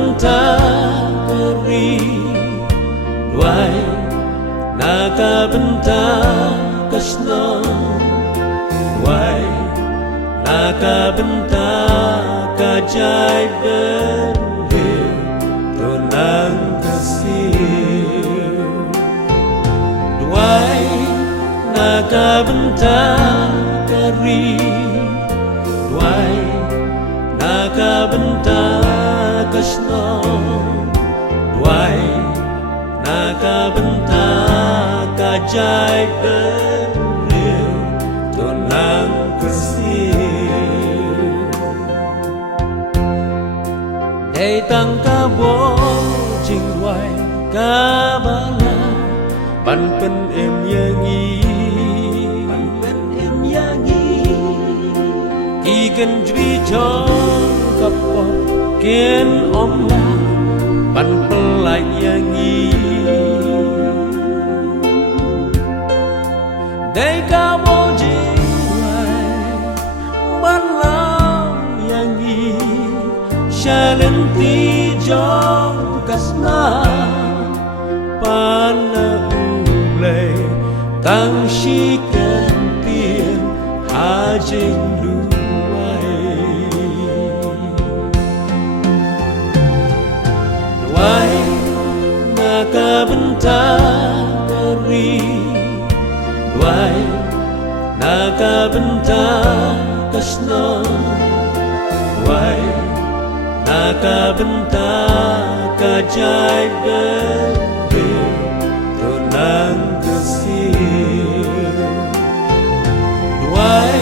bentar beri Duai naga bentar kasno Duai naga bentar kajai berhil Tonang kasih Duai naga bentar kari Duai naga bentar kasno Duai naga bentar kajai berhil Tonang kasih Day tang kabo jing duai kabala Ban pen em yangi Ikan jri jong kapot ken omla Ban pelai yangi Day kabo jing duai ban lam yangi Shalenti jong kasna Pana ulay Tang shikan tien hajing luai Duai naga bentar beri Duai naga bentar kasno Duai naga bentar kajai berhil Tonang kasih Duai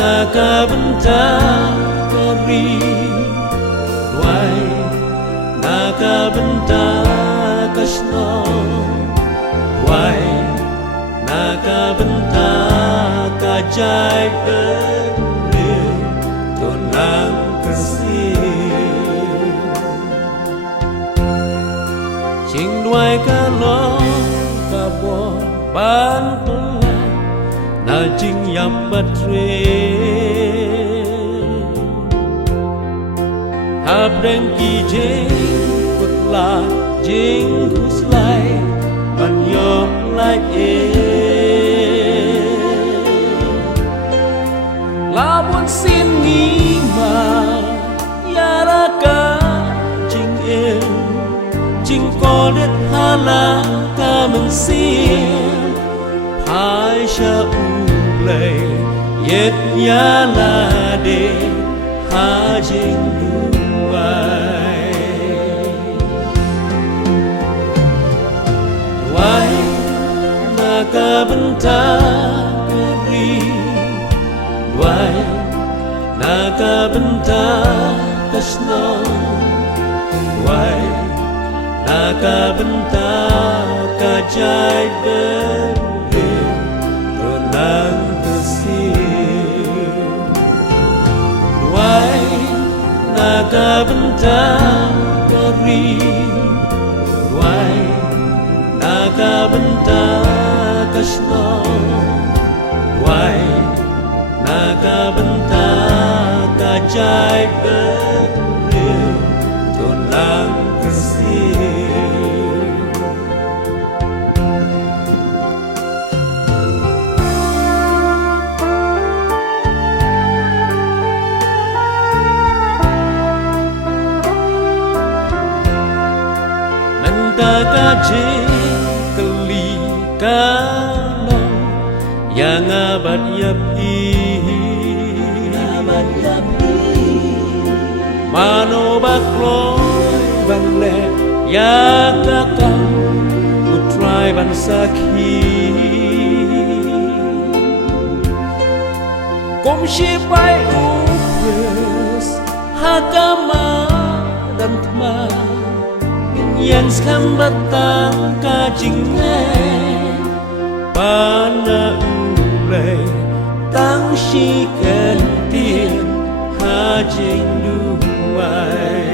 naga bentar kari Duai naga bentar kasno Duai naga bentar kajai berhil Tonang kasih Jing duai kalong kabon ban pelai Na jing yam batre Hab deng ki jing putla jing huslai Ban yok lai Labun sin ngima Yaraka jing Jing kodet hala kamen sin Hai sha ulay Yet yalade hajing duai Duai naga bentar beri Duai naga bentar kasno Duai naga bentar kajai berhil Tonang kasih Duai naga bentar kari Duai naga bentar kasno Duai naga bentar kajai berhil Tonang kasih Mentaka keli kanong yang abad yapi Mano bakloy bangle yang kakang Utrai bansaki Komshipai upres Hakama dan teman Yang sekambatang kajingnya Pana ulay Tang shikan tien Hajing duai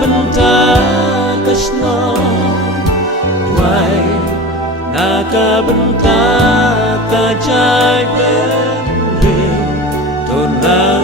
bentar kasno Tuai naka bentar kajai bende Tonang